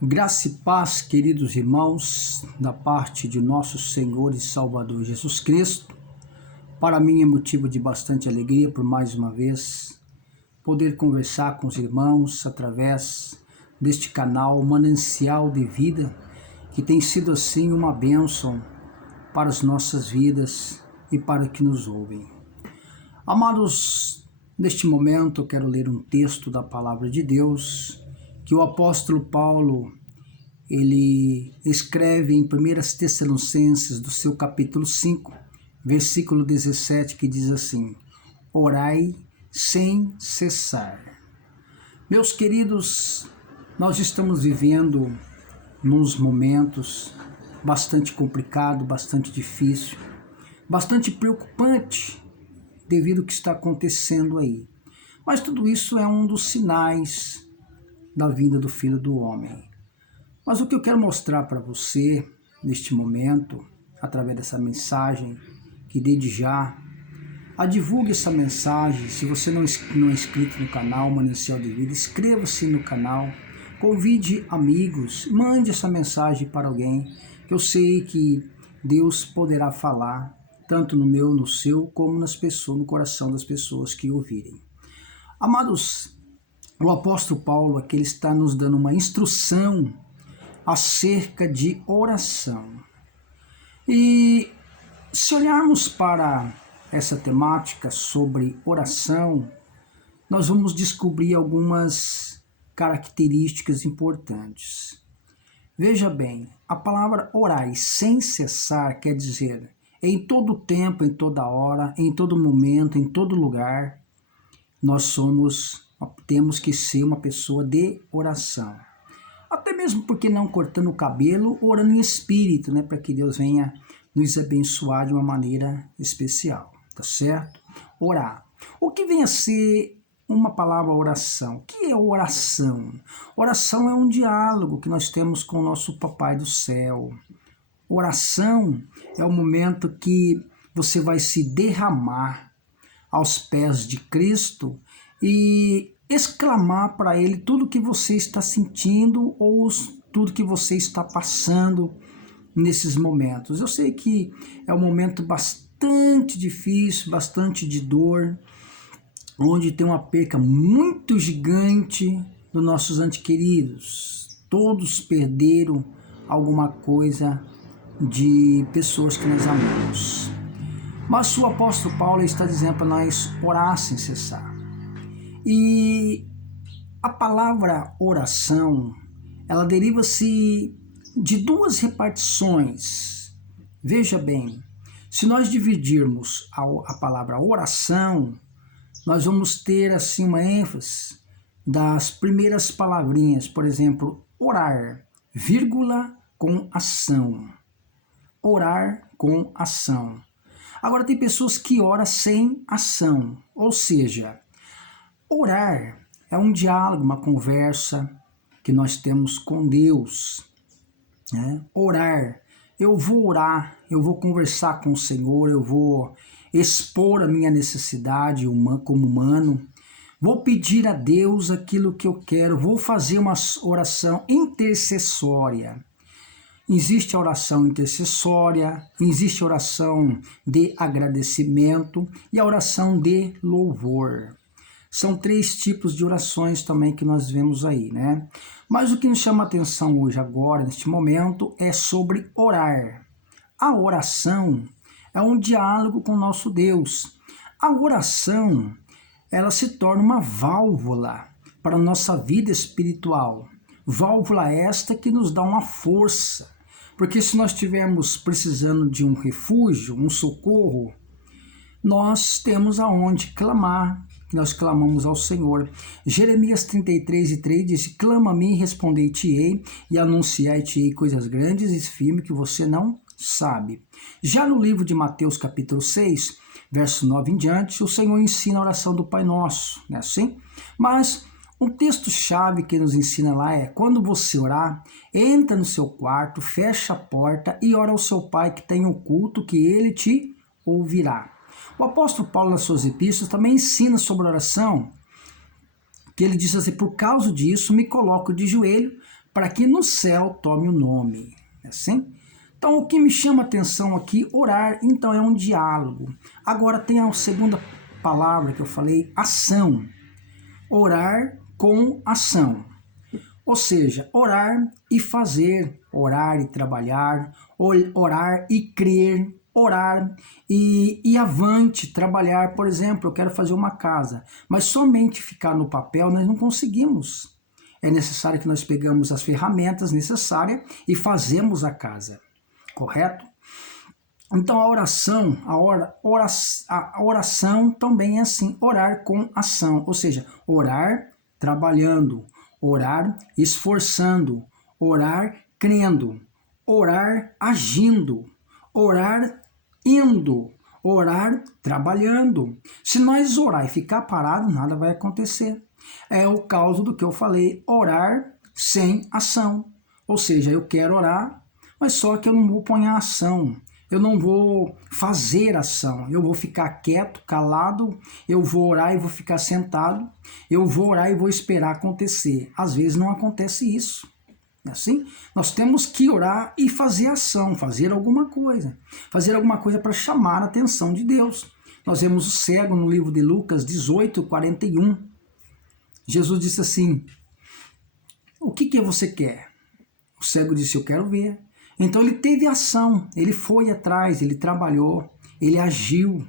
Graça e paz, queridos irmãos, da parte de nosso Senhor e Salvador Jesus Cristo. Para mim é motivo de bastante alegria por mais uma vez poder conversar com os irmãos através deste canal Manancial de Vida, que tem sido assim uma bênção para as nossas vidas e para que nos ouvem. Amados, neste momento eu quero ler um texto da Palavra de Deus que o apóstolo Paulo ele escreve em 1 Tessalonicenses, do seu capítulo 5, versículo 17, que diz assim: orai sem cessar. Meus queridos, nós estamos vivendo nos momentos bastante complicado, bastante difícil, bastante preocupante devido ao que está acontecendo aí. Mas tudo isso é um dos sinais da vinda do Filho do Homem. Mas o que eu quero mostrar para você neste momento, através dessa mensagem, que desde já, divulgue essa mensagem. Se você não é inscrito no canal Manancial de Vida, inscreva-se no canal, convide amigos, mande essa mensagem para alguém, que eu sei que Deus poderá falar, tanto no meu, no seu, como nas pessoas, no coração das pessoas que ouvirem. Amados, o apóstolo Paulo aqui ele está nos dando uma instrução acerca de oração. E se olharmos para essa temática sobre oração, nós vamos descobrir algumas características importantes. Veja bem, a palavra orar sem cessar quer dizer em todo tempo, em toda hora, em todo momento, em todo lugar, temos que ser uma pessoa de oração. Até mesmo porque não cortando o cabelo, orando em espírito, para que Deus venha nos abençoar de uma maneira especial, tá certo? Orar. O que vem a ser uma palavra oração? O que é oração? Oração é um diálogo que nós temos com o nosso Papai do Céu. Oração é o momento que você vai se derramar aos pés de Cristo e exclamar para Ele tudo que você está sentindo ou tudo que você está passando nesses momentos. Eu sei que é um momento bastante difícil, bastante de dor, onde tem uma perca muito gigante dos nossos entes queridos. Todos perderam alguma coisa de pessoas que nós amamos. Mas o apóstolo Paulo está dizendo para nós orar sem cessar. E a palavra oração, ela deriva-se de duas repartições. Veja bem, se nós dividirmos a palavra oração, nós vamos ter assim uma ênfase das primeiras palavrinhas, por exemplo, orar, vírgula, com ação. Orar com ação. Agora tem pessoas que oram sem ação, ou seja, orar é um diálogo, uma conversa que nós temos com Deus. Orar, eu vou conversar com o Senhor, eu vou expor a minha necessidade como humano, vou pedir a Deus aquilo que eu quero, vou fazer uma oração intercessória. Existe a oração intercessória, existe a oração de agradecimento e a oração de louvor. São 3 tipos de orações também que nós vemos aí, Mas o que nos chama a atenção hoje, agora, neste momento, é sobre orar. A oração é um diálogo com o nosso Deus. A oração, ela se torna uma válvula para a nossa vida espiritual. Válvula esta que nos dá uma força. Porque se nós estivermos precisando de um refúgio, um socorro, nós temos aonde clamar, nós clamamos ao Senhor. Jeremias 33:3 diz: clama a mim, respondei-te-ei, e anunciai-te-ei coisas grandes e firmes que você não sabe. Já no livro de Mateus capítulo 6, verso 9 em diante, o Senhor ensina a oração do Pai Nosso, não é assim? Mas um texto-chave que nos ensina lá é: quando você orar, entra no seu quarto, fecha a porta e ora ao seu Pai que está em oculto, que Ele te ouvirá. O apóstolo Paulo, nas suas epístolas, também ensina sobre oração, que ele diz assim: por causa disso, me coloco de joelho para que no céu tome o nome. É assim? Então, o que me chama a atenção aqui, orar, então é um diálogo. Agora tem a segunda palavra que eu falei, ação. Orar com ação. Ou seja, orar e fazer, orar e trabalhar, orar e crer, orar e avante, trabalhar. Por exemplo, eu quero fazer uma casa, mas somente ficar no papel nós não conseguimos. É necessário que nós pegamos as ferramentas necessárias e fazemos a casa, correto? Então a oração, a oração também é assim, orar com ação, ou seja, orar trabalhando, orar esforçando, orar crendo, orar agindo, orar indo, orar trabalhando. Se nós orar e ficar parado, nada vai acontecer. É o caso do que eu falei, orar sem ação. Ou seja, eu quero orar, mas só que eu não vou pôr em ação. Eu não vou fazer ação, eu vou ficar quieto, calado, eu vou orar e vou ficar sentado, eu vou orar e vou esperar acontecer. Às vezes não acontece isso. Assim, nós temos que orar e fazer ação, fazer alguma coisa para chamar a atenção de Deus. Nós vemos o cego no livro de Lucas 18:41. Jesus disse assim: o que você quer? O cego disse: eu quero ver. Então ele teve ação, ele foi atrás, ele trabalhou, ele agiu.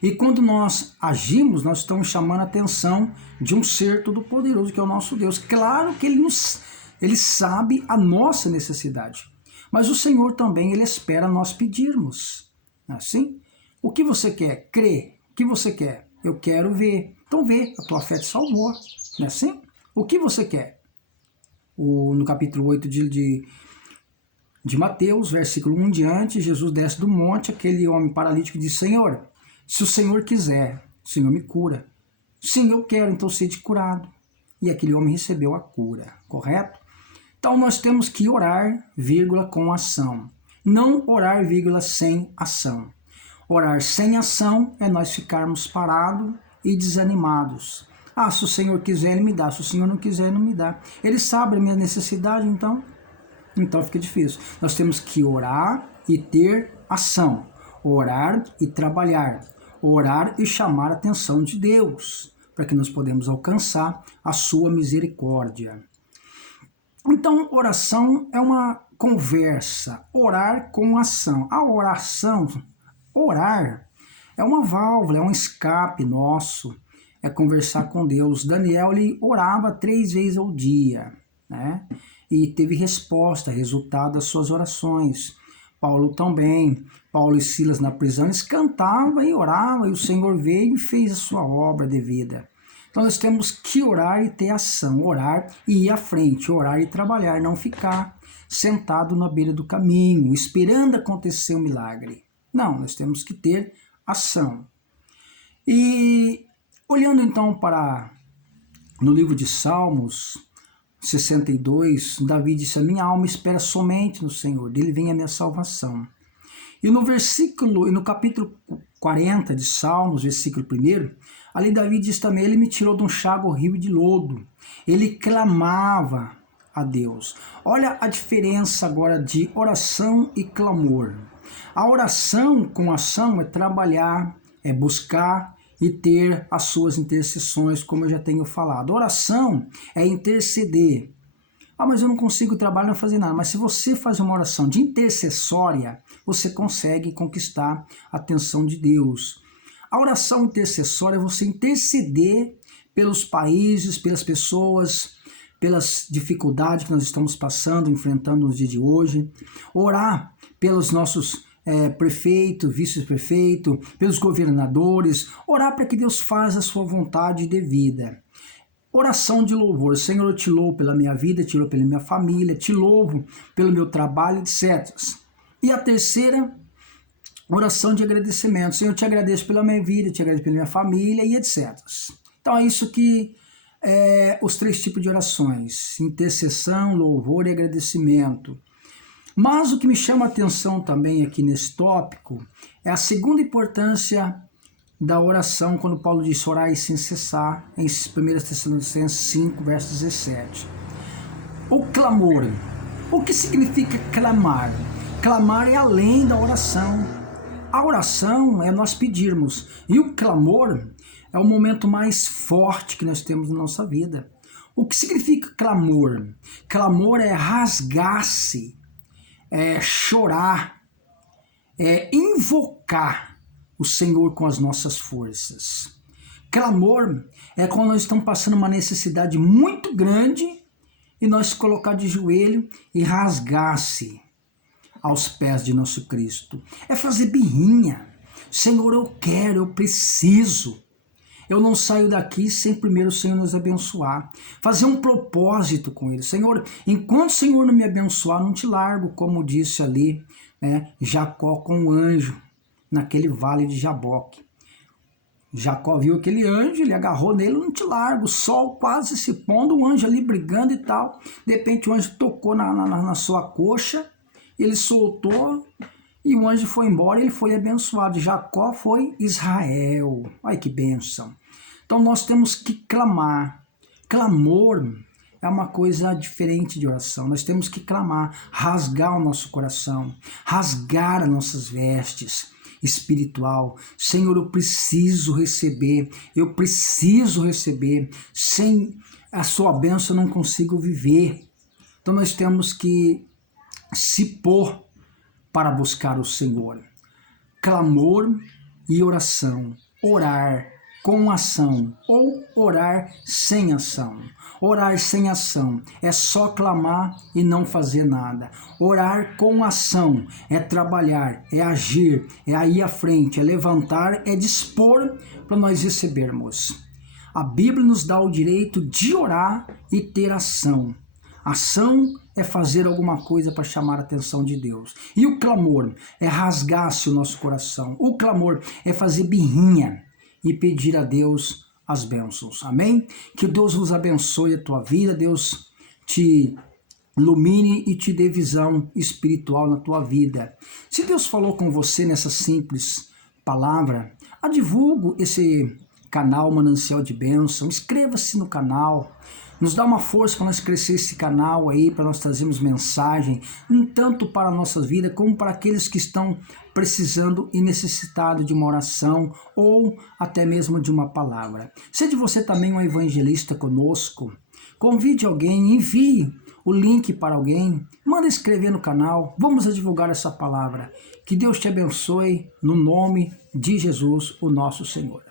E quando nós agimos, nós estamos chamando a atenção de um ser todo-poderoso, que é o nosso Deus. Claro que ele sabe a nossa necessidade, mas o Senhor também, ele espera nós pedirmos. Assim? O que você quer? Crê. O que você quer? Eu quero ver. Então vê, a tua fé te salvou. Não é assim? O que você quer? No capítulo 8 de Mateus, versículo 1 em diante, Jesus desce do monte, aquele homem paralítico diz: Senhor, se o Senhor quiser, o Senhor me cura. Sim, eu quero, então sede curado. E aquele homem recebeu a cura, correto? Então nós temos que orar, vírgula, com ação. Não orar, vírgula, sem ação. Orar sem ação é nós ficarmos parados e desanimados. Ah, se o Senhor quiser, Ele me dá. Se o Senhor não quiser, Ele não me dá. Ele sabe a minha necessidade, então fica difícil. Nós temos que orar e ter ação. Orar e trabalhar. Orar e chamar a atenção de Deus, para que nós podemos alcançar a sua misericórdia. Então, oração é uma conversa. Orar com ação. A oração, orar, é uma válvula, é um escape nosso. É conversar com Deus. Daniel, ele orava 3 vezes ao dia, né? E teve resposta, resultado das suas orações. Paulo também, Paulo e Silas na prisão, eles cantavam e oravam, e o Senhor veio e fez a sua obra devida. Então nós temos que orar e ter ação, orar e ir à frente, orar e trabalhar, não ficar sentado na beira do caminho, esperando acontecer um milagre. Não, nós temos que ter ação. E olhando então no livro de Salmos 62, Davi disse: a minha alma espera somente no Senhor, dele vem a minha salvação. E no capítulo 40 de Salmos, versículo 1, ali Davi diz também: ele me tirou de um chago horrível de lodo. Ele clamava a Deus. Olha a diferença agora de oração e clamor. A oração com ação é trabalhar, é buscar e ter as suas intercessões, como eu já tenho falado. Oração é interceder. Ah, mas eu não consigo trabalhar, não fazer nada. Mas se você faz uma oração de intercessória, você consegue conquistar a atenção de Deus. A oração intercessória é você interceder pelos países, pelas pessoas, pelas dificuldades que nós estamos passando, enfrentando nos dias de hoje. Orar pelos nossos prefeito, vice-prefeito, pelos governadores, orar para que Deus faça a sua vontade devida. Oração de louvor: Senhor, eu te louvo pela minha vida, te louvo pela minha família, te louvo pelo meu trabalho, etc. E a terceira, oração de agradecimento: Senhor, eu te agradeço pela minha vida, te agradeço pela minha família, e etc. Então é isso que os 3 tipos de orações: intercessão, louvor e agradecimento. Mas o que me chama a atenção também aqui nesse tópico é a segunda importância da oração, quando Paulo diz orai sem cessar, em 1 Tessalonicenses 5, verso 17. ou clamor. O que significa clamar? Clamar é além da oração. A oração é nós pedirmos, e o clamor é o momento mais forte que nós temos na nossa vida. O que significa clamor? Clamor é rasgar-se, é chorar, é invocar o Senhor com as nossas forças. Clamor é quando nós estamos passando uma necessidade muito grande e nós colocar de joelho e rasgar-se aos pés de nosso Cristo. É fazer birrinha. Senhor, eu quero, eu preciso. Eu não saio daqui sem primeiro o Senhor nos abençoar. Fazer um propósito com Ele. Senhor, enquanto o Senhor não me abençoar, não te largo, como disse ali, né, Jacó com o anjo, naquele vale de Jaboque. Jacó viu aquele anjo, ele agarrou nele, não te largo, o sol quase se pondo, o anjo ali brigando e tal. De repente o anjo tocou na sua coxa, ele soltou e o anjo foi embora, ele foi abençoado. Jacó foi Israel. Olha que bênção. Então nós temos que clamar. Clamor é uma coisa diferente de oração. Nós temos que clamar, rasgar o nosso coração, rasgar as nossas vestes espiritual. Senhor, eu preciso receber. Sem a sua bênção eu não consigo viver. Então nós temos que se pôr para buscar o Senhor. Clamor e oração. Orar com ação ou orar sem ação. Orar sem ação é só clamar e não fazer nada. Orar com ação é trabalhar, é agir, é ir à frente, é levantar, é dispor para nós recebermos. A Bíblia nos dá o direito de orar e ter ação. Ação é fazer alguma coisa para chamar a atenção de Deus. E o clamor é rasgar-se o nosso coração. O clamor é fazer birrinha e pedir a Deus as bênçãos. Amém? Que Deus vos abençoe a tua vida, Deus te ilumine e te dê visão espiritual na tua vida. Se Deus falou com você nessa simples palavra, divulgue esse canal Manancial de Bênção, inscreva-se no canal, nos dá uma força para nós crescer esse canal aí, para nós trazermos mensagem, tanto para a nossa vida, como para aqueles que estão precisando e necessitados de uma oração, ou até mesmo de uma palavra. Seja você também um evangelista conosco, convide alguém, envie o link para alguém, manda inscrever no canal, vamos divulgar essa palavra. Que Deus te abençoe, no nome de Jesus, o nosso Senhor.